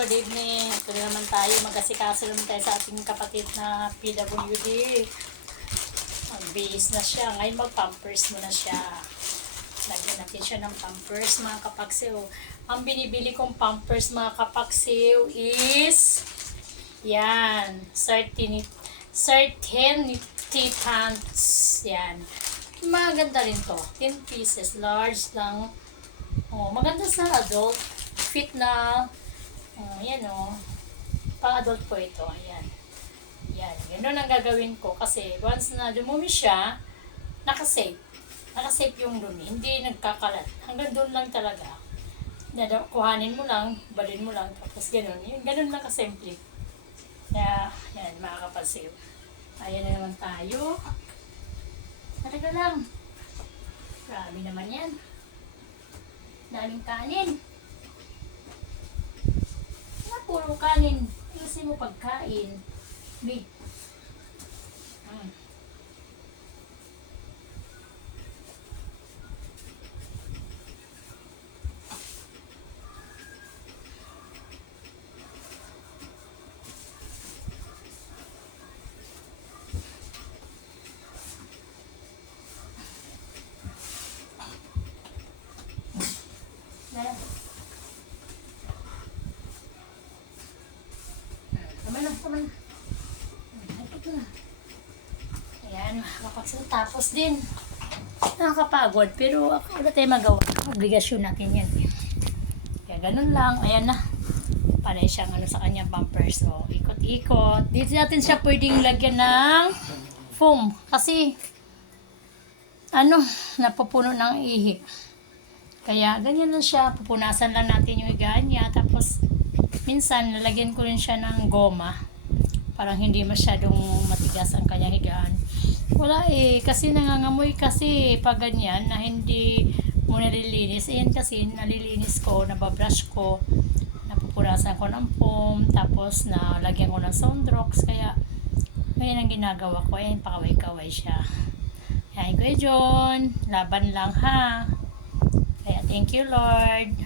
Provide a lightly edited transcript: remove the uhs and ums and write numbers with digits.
good evening. Ito na naman tayo, mag-asikaso naman tayo sa ating kapatid na PWD. Magbihis na siya. Ngayon mag-pampers mo na siya. Lagyan natin siya ng pampers mga kapaksew. Ang binibili kong pampers mga kapaksew is yan, Certainty pants. Yan. Maganda rin to. 10 pieces. Large lang. Oh, maganda sa adult. Fit na. Yan o. Pang-adult po ito. Ayan. Yan. Ganun ang gagawin ko. Kasi once na dumumi siya, nakasave. Nakasave yung dumi. Hindi nagkakalat. Hanggang doon lang talaga. Kuhanin mo lang, balin mo lang. Tapos ganun. Yung ganun lang kasimple. Kaya, yan. Makakapansin. Ayan na naman tayo. Talaga lang. Grabe naman yan. Daming kanin. Puro kanin. Ayusin mo pagkain. Big. Tama na. Ayan, makakapagsa. Tapos din, nakakapagod. Pero wala tayo magawa. Obligasyon natin yan. Kaya ganun lang. Ayan na. Panay siyang sa kanyang bumpers. So, ikot-ikot. Dito natin siya pwedeng lagyan ng foam. Kasi, napupuno ng ihi. Kaya, ganyan lang siya. Pupunasan lang natin yung higaan niya. Tapos, minsan, lalagyan ko rin siya ng goma. Parang hindi masyadong matigas ang kanyang higaan. Wala kasi nangangamoy kasi pag ganyan na hindi mo nalilinis. Ayan kasi, nalilinis ko, nababrush ko, napupunasan ko ng foam, tapos nalagyan ko ng Soundrox. Kaya, ngayon ang ginagawa ko. Ayan, pakaway-kaway siya. Ayan, Kuya John, laban lang ha. Kaya, thank you Lord.